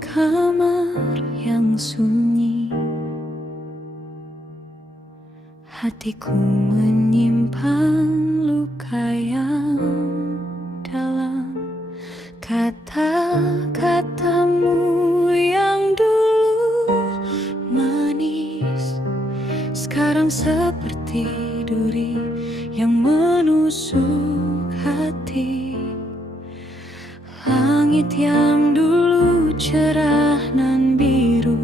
kamar yang sunyi, hatiku menyimpan luka yang dalam. Kata-katamu yang dulu manis sekarang seperti duri yang menusuk hati. Langit yang dulu cerah nan biru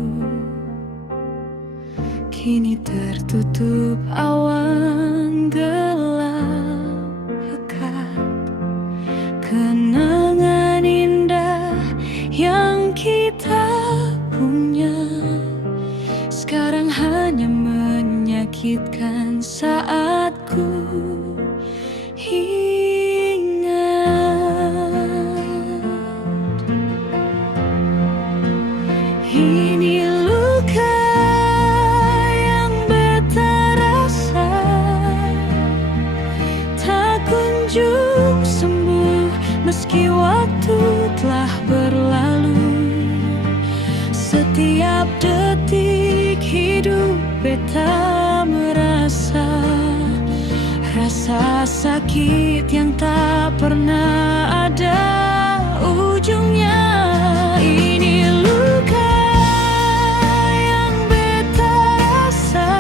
kini tertutup awan gelap pekat. Kenangan indah yang kita punya sekarang hanya menyakitkan saat ku ini luka yang beta rasa, tak kunjung sembuh meski waktu telah berlalu. Setiap detik hidup beta merasa rasa sakit yang tak pernah ada ujungnya. Ini luka yang beta rasa,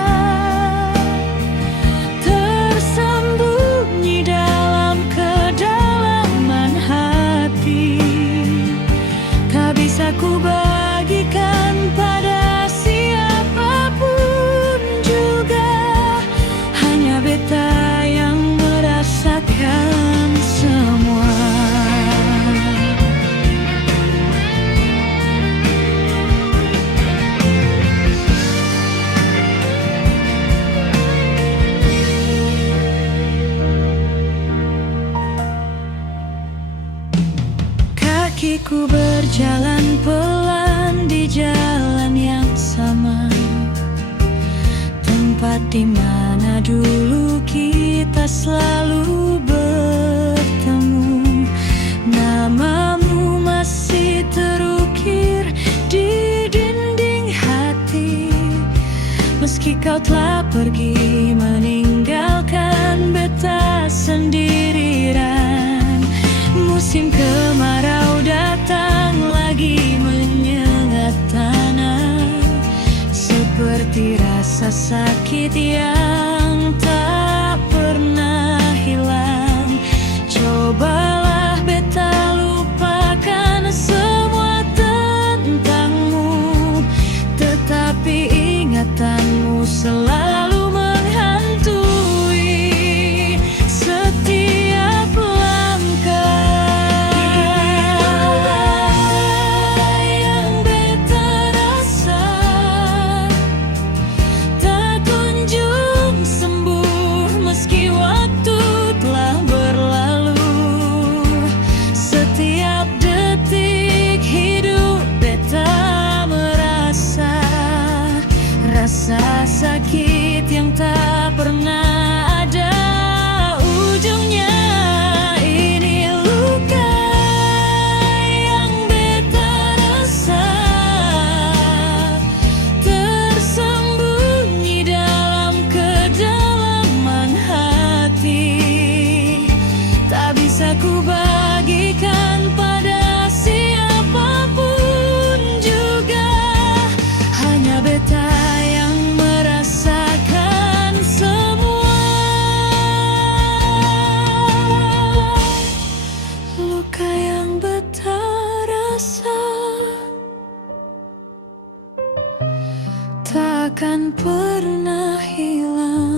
tersembunyi dalam kedalaman hati. Tak bisa ku bagikan pada siapapun juga, hanya beta yang merasakan semua. Kakiku berjalan pelan di jalan yang sama, tempat di mana dulu kita selalu bertemu. Namamu masih terukir di dinding hati, meski kau telah pergi meninggalkan beta sendirian. Musim kemarau datang lagi menyengat tanah, seperti rasa sakit yang tak pernah hilang. Cobalah beta lupakan semua tentangmu, tetapi ingatanmu selalu menghantui setiap langkah. Yang beta rasa tak kunjung sembuh meski waktu telah berlalu. Setiap detik hidup beta merasa rasa sakit yang tak pernah ada ujungnya. Ini luka yang beta rasa, tersembunyi dalam kedalaman hati. Tak bisa ku bagikan pada siapapun juga, hanya beta yang merasakan semua. Luka yang beta rasa takkan pernah hilang.